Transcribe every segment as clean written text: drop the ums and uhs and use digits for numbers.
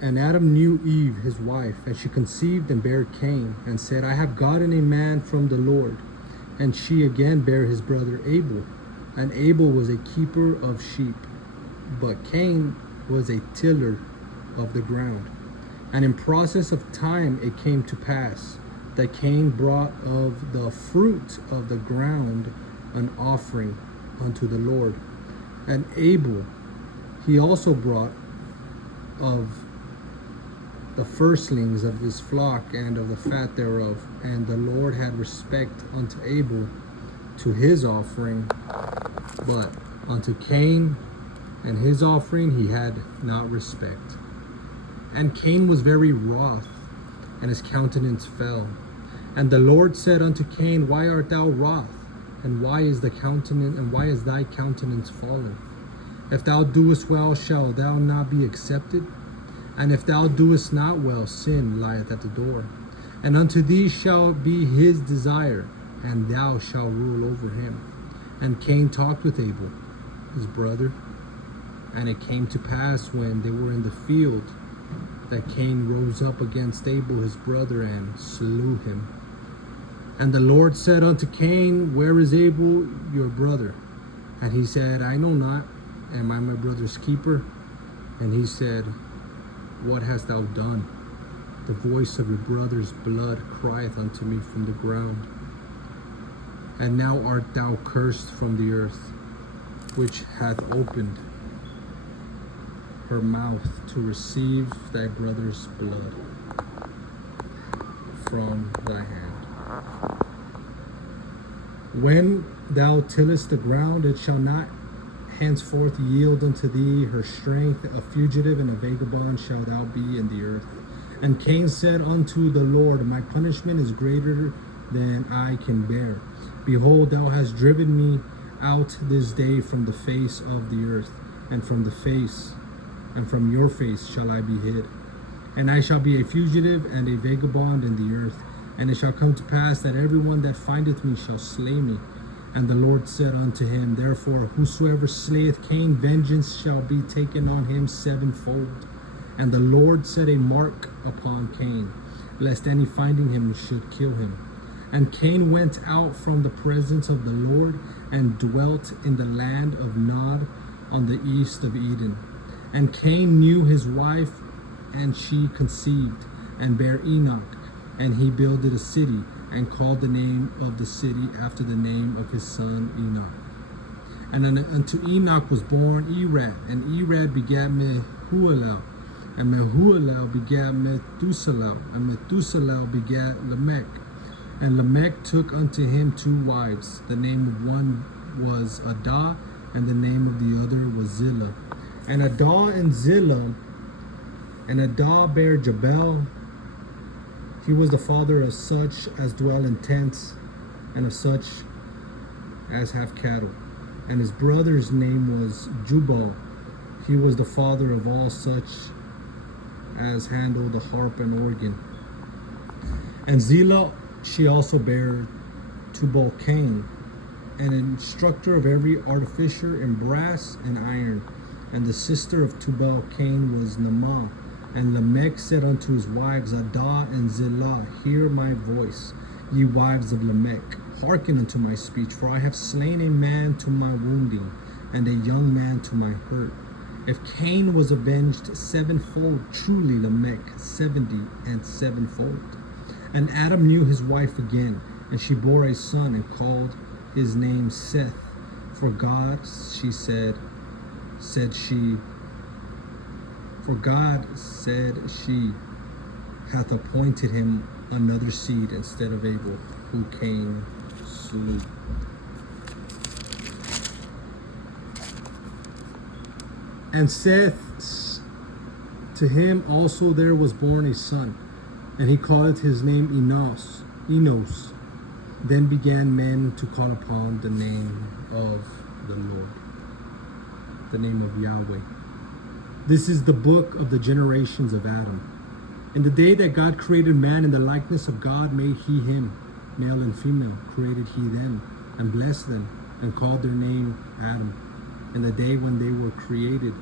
And Adam knew Eve, his wife, and she conceived and bare Cain, and said, I have gotten a man from the Lord. And she again bare his brother Abel. And Abel was a keeper of sheep, but Cain was a tiller of the ground. And in process of time it came to pass that Cain brought of the fruit of the ground an offering unto the Lord. And Abel he also brought of the firstlings of his flock and of the fat thereof. And the Lord had respect unto Abel to his offering, but unto Cain and his offering he had not respect. And Cain was very wroth, and his countenance fell. And the Lord said unto Cain, Why art thou wroth? And why is thy countenance fallen? If thou doest well, shall thou not be accepted? And if thou doest not well, sin lieth at the door. And unto thee shall be his desire, and thou shalt rule over him. And Cain talked with Abel, his brother. And it came to pass when they were in the field, that Cain rose up against Abel his brother, and slew him. And the Lord said unto Cain, Where is Abel your brother? And he said, I know not. Am I my brother's keeper? And he said, What hast thou done? The voice of your brother's blood crieth unto me from the ground. And now art thou cursed from the earth, which hath opened her mouth to receive thy brother's blood from thy hand. When thou tillest the ground, it shall not henceforth yield unto thee her strength. A fugitive and a vagabond shalt thou be in the earth. And Cain said unto the Lord, My punishment is greater than I can bear. Behold, thou hast driven me out this day from the face of the earth, and from your face shall I be hid. And I shall be a fugitive and a vagabond in the earth. And it shall come to pass that everyone that findeth me shall slay me. And the Lord said unto him, Therefore, whosoever slayeth Cain, vengeance shall be taken on him sevenfold. And the Lord set a mark upon Cain, lest any finding him should kill him. And Cain went out from the presence of the Lord, and dwelt in the land of Nod on the east of Eden. And Cain knew his wife, and she conceived, and bare Enoch. And he builded a city, and called the name of the city after the name of his son Enoch. And unto Enoch was born Irad, and Irad begat Mehuelel, and Mehuelel begat Methuselah, and Methuselah begat Lamech. And Lamech took unto him two wives. The name of one was Adah, and the name of the other was Zillah. And Adah and Zillah, and Adah bare Jabal. He was the father of such as dwell in tents, and of such as have cattle. And his brother's name was Jubal. He was the father of all such as handle the harp and organ. And Zillah, she also bare Tubal Cain, an instructor of every artificer in brass and iron. And the sister of Tubal Cain was Naamah. And Lamech said unto his wives Adah and Zillah, Hear my voice, ye wives of Lamech, hearken unto my speech, for I have slain a man to my wounding, and a young man to my hurt. If Cain was avenged sevenfold, truly Lamech 70 and sevenfold. And Adam knew his wife again, and she bore a son, and called his name Seth. For God, said she, hath appointed him another seed instead of Abel, who Cain slew. And Seth, to him also there was born a son, and he called his name Enos. Then began men to call upon the name of the Lord, the name of Yahweh. This is the book of the generations of Adam. In the day that God created man in the likeness of God made he him, male and female created he them, and blessed them, and called their name Adam. In the day when they were created,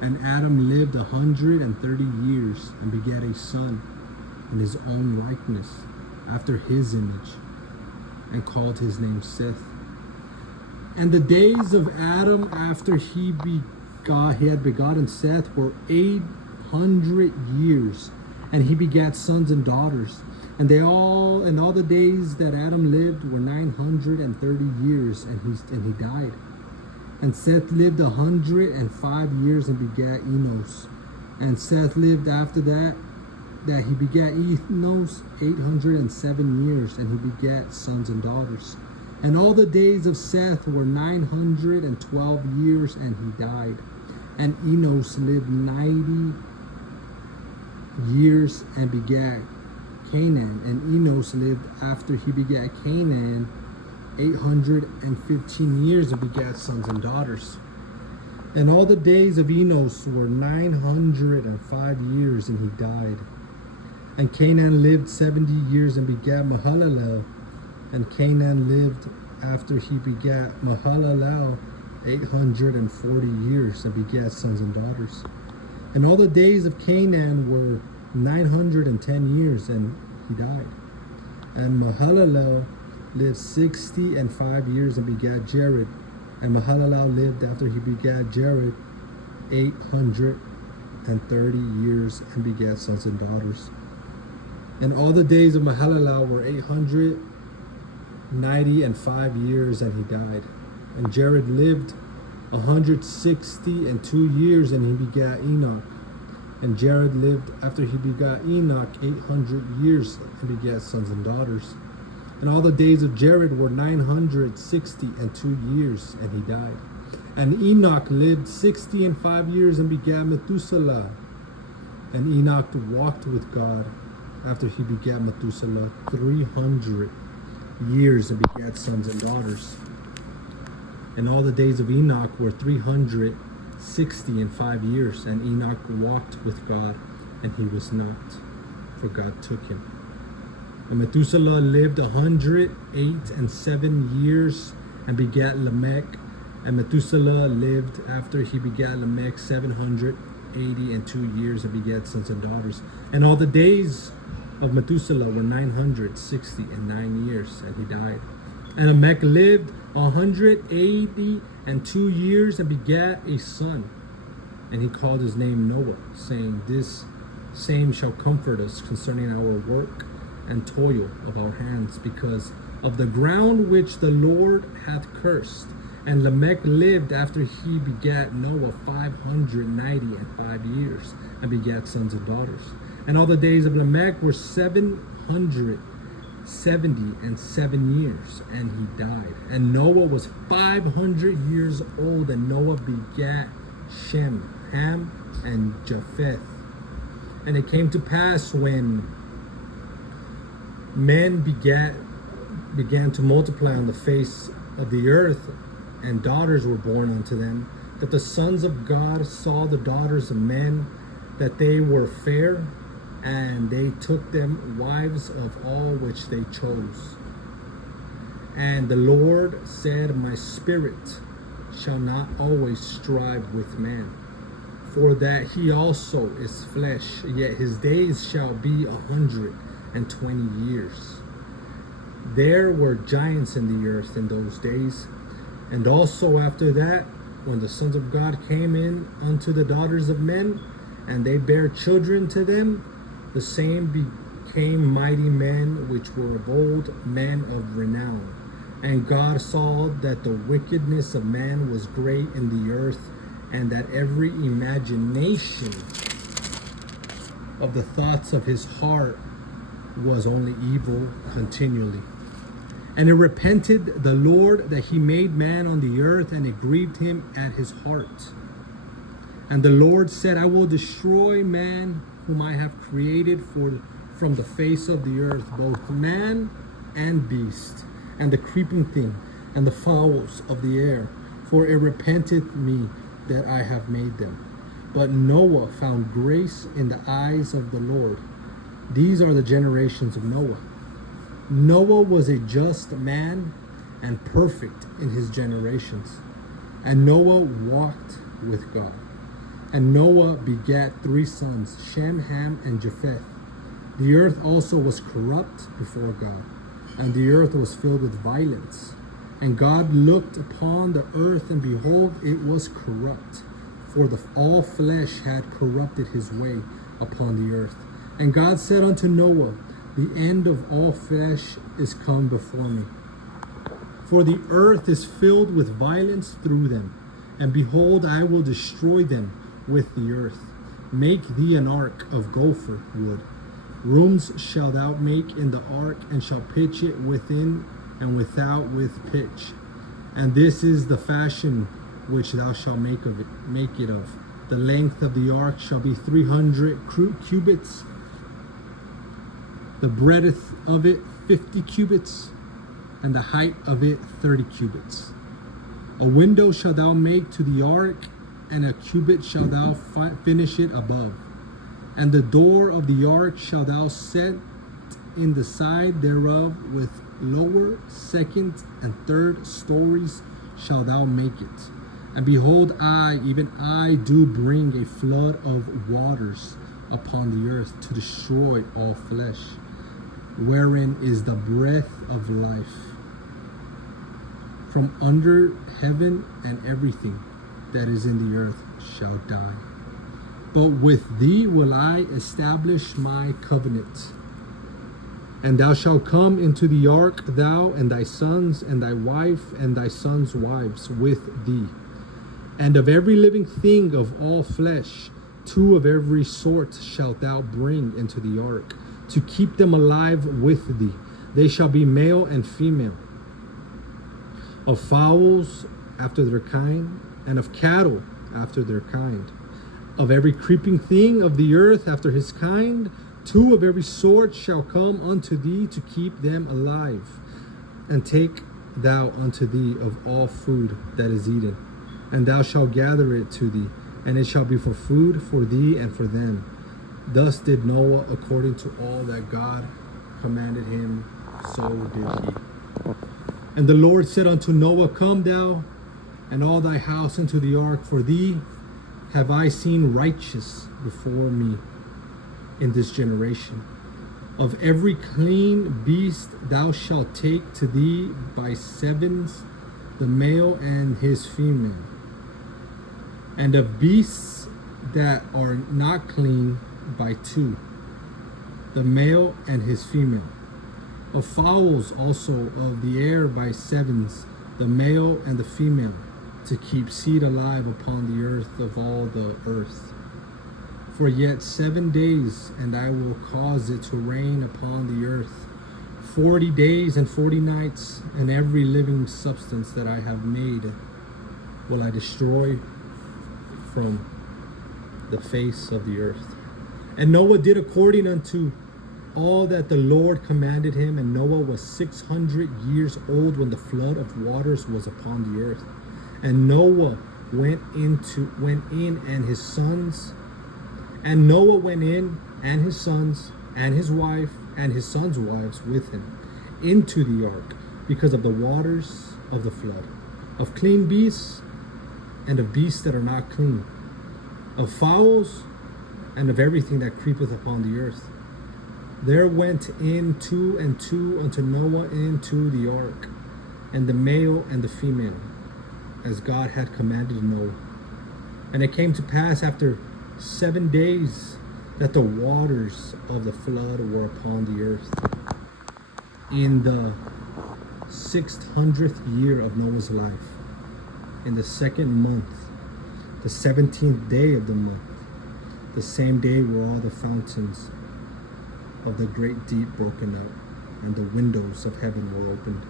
And Adam lived 130 years and begat a son in his own likeness, after his image, and called his name Seth. And the days of Adam after he had begotten Seth were 800 years, and he begat sons and daughters. And all the days that Adam lived were 930 years, and he died. And Seth lived 105 years and begat Enos. And Seth lived after that he begat Enos 807 years, and he begat sons and daughters. And all the days of Seth were 912 years, and he died. And Enos lived 90 years and begat Canaan. And Enos lived after he begat Canaan 815 years and begat sons and daughters. And all the days of Enos were 905 years, and he died. And Canaan lived 70 years and begat Mahalalel. And Canaan lived after he begat Mahalalel 840 years and begat sons and daughters. And all the days of Canaan were 910 years, and he died. And Mahalalel lived 65 years and begat Jared. And Mahalalel lived after he begat Jared 830 years and begat sons and daughters. And all the days of Mahalalel were 895 years, and he died. And Jared lived 162 years, and he begat Enoch. And Jared lived after he begat Enoch 800 years and begat sons and daughters. And all the days of Jared were 962 years, and he died. And Enoch lived 65 years and begat Methuselah. And Enoch walked with God after he begat Methuselah 300 years and begat sons and daughters. And all the days of Enoch were 365 years, and Enoch walked with God, and he was not, for God took him. And Methuselah lived 107 years and begat Lamech. And Methuselah lived after he begat Lamech 782 years and begat sons and daughters. And all the days of Methuselah were 969 years, and he died. And Lamech lived 182 years and begat a son. And he called his name Noah, saying, This same shall comfort us concerning our work and toil of our hands, because of the ground which the Lord hath cursed. And Lamech lived after he begat Noah 595 years and begat sons and daughters. And all the days of Lamech were 777 years, and he died. And Noah was 500 years old, and Noah begat Shem, Ham, and Japheth. And it came to pass when men began to multiply on the face of the earth, and daughters were born unto them, that the sons of God saw the daughters of men, that they were fair, and they took them wives of all which they chose. And the Lord said, My spirit shall not always strive with man, for that he also is flesh, yet his days shall be 120 years. There were giants in the earth in those days, and also after that, when the sons of God came in unto the daughters of men, and they bare children to them, the same became mighty men which were of old, men of renown. And God saw that the wickedness of man was great in the earth, and that every imagination of the thoughts of his heart was only evil continually. And it repented the Lord that he made man on the earth, and it grieved him at his heart. And the Lord said, I will destroy man whom I have created from the face of the earth, both man and beast, and the creeping thing, and the fowls of the air, for it repenteth me that I have made them. But Noah found grace in the eyes of the Lord. These are the generations of Noah. Noah was a just man and perfect in his generations. And Noah walked with God. And Noah begat 3 sons, Shem, Ham, and Japheth. The earth also was corrupt before God, and the earth was filled with violence. And God looked upon the earth, and behold, it was corrupt, for all flesh had corrupted his way upon the earth. And God said unto Noah, the end of all flesh is come before me. For the earth is filled with violence through them. And behold, I will destroy them with the earth. Make thee an ark of gopher wood. Rooms shalt thou make in the ark, and shall pitch it within and without with pitch. And this is the fashion which thou shalt make it of. The length of the ark shall be 300 cubits, the breadth of it 50 cubits, and the height of it 30 cubits. A window shalt thou make to the ark, and a cubit shalt thou finish it above. And the door of the ark shalt thou set in the side thereof, with lower, second, and third stories shalt thou make it. And behold, I, even I, do bring a flood of waters upon the earth to destroy all flesh, wherein is the breath of life. From under heaven, and everything that is in the earth shall die. But with thee will I establish my covenant. And thou shalt come into the ark, thou and thy sons, and thy wife, and thy sons' wives with thee. And of every living thing of all flesh, 2 of every sort shalt thou bring into the ark, to keep them alive with thee. They shall be male and female. Of fowls after their kind, and of cattle after their kind. Of every creeping thing of the earth after his kind, 2 of every sort shall come unto thee, to keep them alive. And take thou unto thee of all food that is eaten, and thou shalt gather it to thee, and it shall be for food for thee and for them. Thus did Noah according to all that God commanded him, so did he. And the Lord said unto Noah, come thou and all thy house into the ark, for thee have I seen righteous before me in this generation. Of every clean beast thou shalt take to thee by 7s, the male and his female. And of beasts that are not clean by 2, the male and his female. Of fowls also of the air by 7s, the male and the female, to keep seed alive upon the earth of all the earth. For yet 7 days, and I will cause it to rain upon the earth 40 days and 40 nights, and every living substance that I have made will I destroy from the face of the earth. And Noah did according unto all that the Lord commanded him. And Noah was 600 years old when the flood of waters was upon the earth. And Noah went in and his sons. And Noah went in and his sons and his wife and his sons' wives with him into the ark, because of the waters of the flood, of clean beasts and of beasts that are not clean, of fowls and of everything that creepeth upon the earth. There went in 2 and 2 unto Noah into the ark, and the male and the female, as God had commanded Noah. And it came to pass after 7 days that the waters of the flood were upon the earth. In the 600th year of Noah's life, in the 2nd month, the 17th day of the month, the same day were all the fountains of the great deep broken out, and the windows of heaven were opened.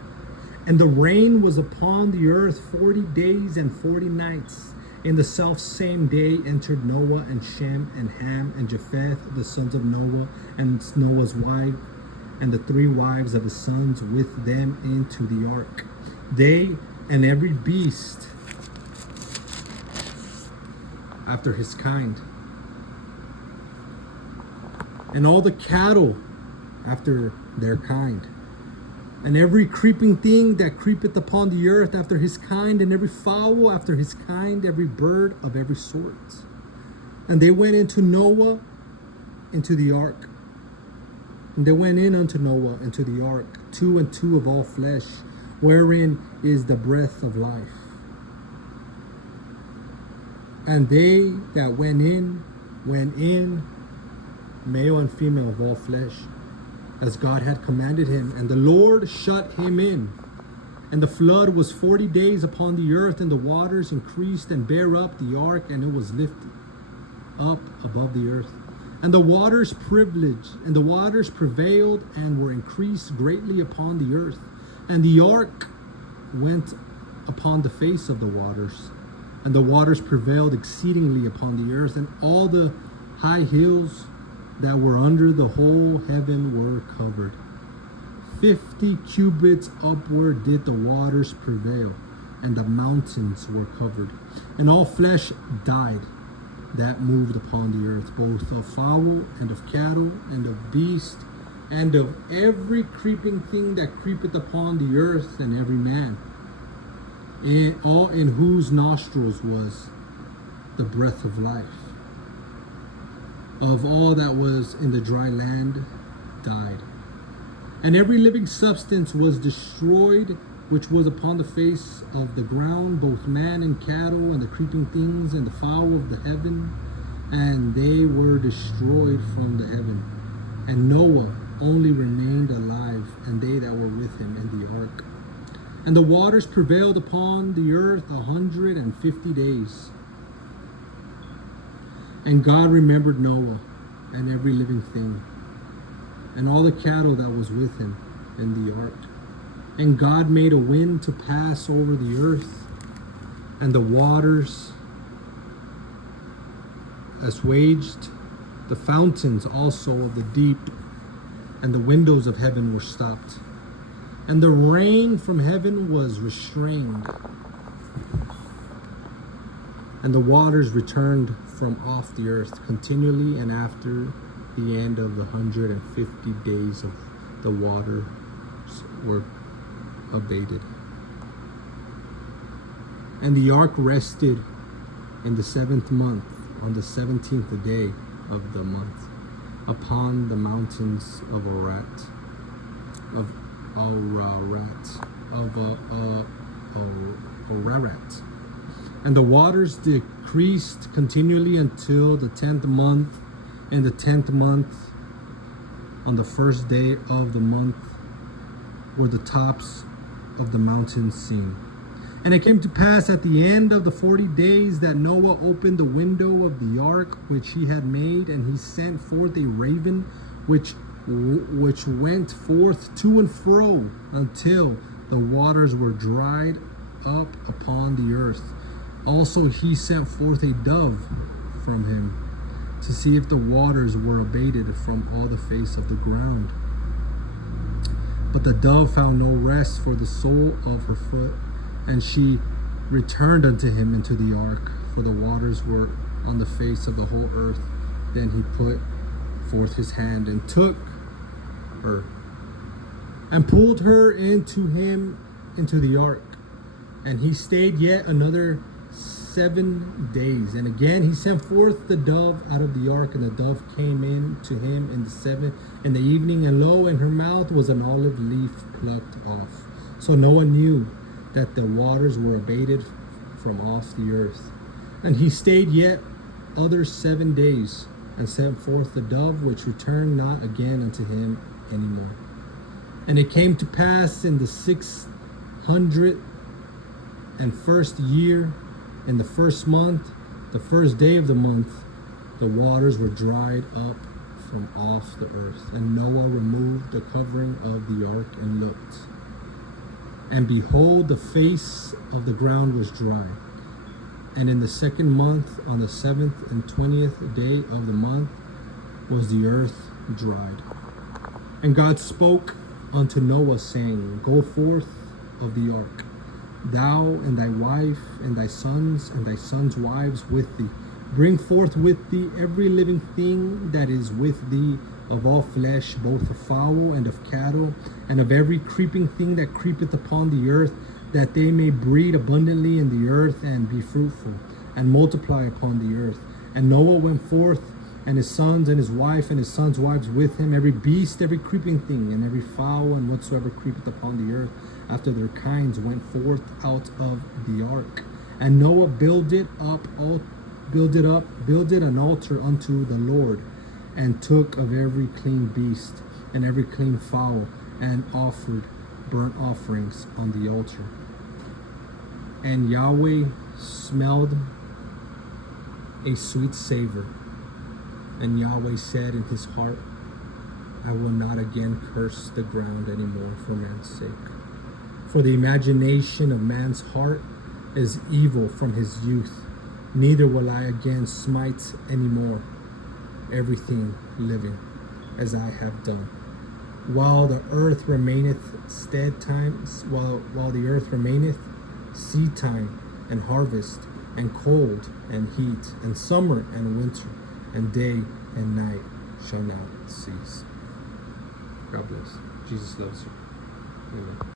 And the rain was upon the earth 40 days and 40 nights. In the self same day entered Noah and Shem and Ham and Japheth, the sons of Noah, and Noah's wife, and the 3 wives of his sons with them into the ark. They and every beast after his kind, and all the cattle after their kind, and every creeping thing that creepeth upon the earth after his kind, and every fowl after his kind, every bird of every sort. And they went into Noah into the ark. And they went in unto Noah into the ark, 2 and 2 of all flesh, wherein is the breath of life. And they that went in, male and female of all flesh, as God had commanded him. And the Lord shut him in. And the flood was 40 days upon the earth, and the waters increased and bare up the ark, and it was lifted up above the earth. And the waters prevailed and were increased greatly upon the earth. And the ark went upon the face of the waters. And the waters prevailed exceedingly upon the earth, and all the high hills that were under the whole heaven were covered. 50 cubits upward did the waters prevail, and the mountains were covered. And all flesh died that moved upon the earth, both of fowl and of cattle and of beast, and of every creeping thing that creepeth upon the earth, and every man, and all in whose nostrils was the breath of life. Of all that was in the dry land died. And every living substance was destroyed, which was upon the face of the ground, both man and cattle, and the creeping things, and the fowl of the heaven, and they were destroyed from the heaven. And Noah only remained alive, and they that were with him in the ark. And the waters prevailed upon the earth 150 days. And God remembered Noah and every living thing, and all the cattle that was with him in the ark. And God made a wind to pass over the earth, and the waters assuaged, the fountains also of the deep, and the windows of heaven were stopped. And the rain from heaven was restrained, and the waters returned from off the earth continually, and after the end of the 150 days of the waters were abated. And the ark rested in the 7th month, on the 17th day of the month, upon the mountains of Ararat. And the waters decreased continually until the 10th month. In the 10th month, on the 1st day of the month, were the tops of the mountains seen. And it came to pass at the end of the 40 days that Noah opened the window of the ark which he had made, and he sent forth a raven which went forth to and fro until the waters were dried up upon the earth. Also he sent forth a dove from him to see if the waters were abated from all the face of the ground. But the dove found no rest for the sole of her foot, and she returned unto him into the ark, for the waters were on the face of the whole earth. Then he put forth his hand and took her, and pulled her into him into the ark. And he stayed yet another 7 days. And again he sent forth the dove out of the ark, and the dove came in to him in the evening, and lo, in her mouth was an olive leaf plucked off. So Noah knew that the waters were abated from off the earth. And he stayed yet other 7 days, and sent forth the dove, which returned not again unto him any more. And it came to pass in the 601st year, in the 1st month, the 1st day of the month, the waters were dried up from off the earth. And Noah removed the covering of the ark and looked. And behold, the face of the ground was dry. And in the 2nd month, on the 7th and 20th day of the month, was the earth dried. And God spoke unto Noah, saying, Go forth of the ark, thou and thy wife and thy sons wives with thee. Bring forth with thee every living thing that is with thee, of all flesh, both of fowl and of cattle, and of every creeping thing that creepeth upon the earth, that they may breed abundantly in the earth, and be fruitful, and multiply upon the earth. And Noah went forth, and his sons and his wife and his sons' wives with him, every beast, every creeping thing, and every fowl, and whatsoever creepeth upon the earth after their kinds went forth out of the ark. And Noah builded an altar unto the Lord, and took of every clean beast and every clean fowl, and offered burnt offerings on the altar. And Yahweh smelled a sweet savor. And Yahweh said in his heart, I will not again curse the ground anymore for man's sake. For the imagination of man's heart is evil from his youth. Neither will I again smite anymore everything living, as I have done. While the earth remaineth while the earth remaineth, seed time and harvest, and cold and heat, and summer and winter, and day and night shall not cease. God bless. Jesus loves you. Amen.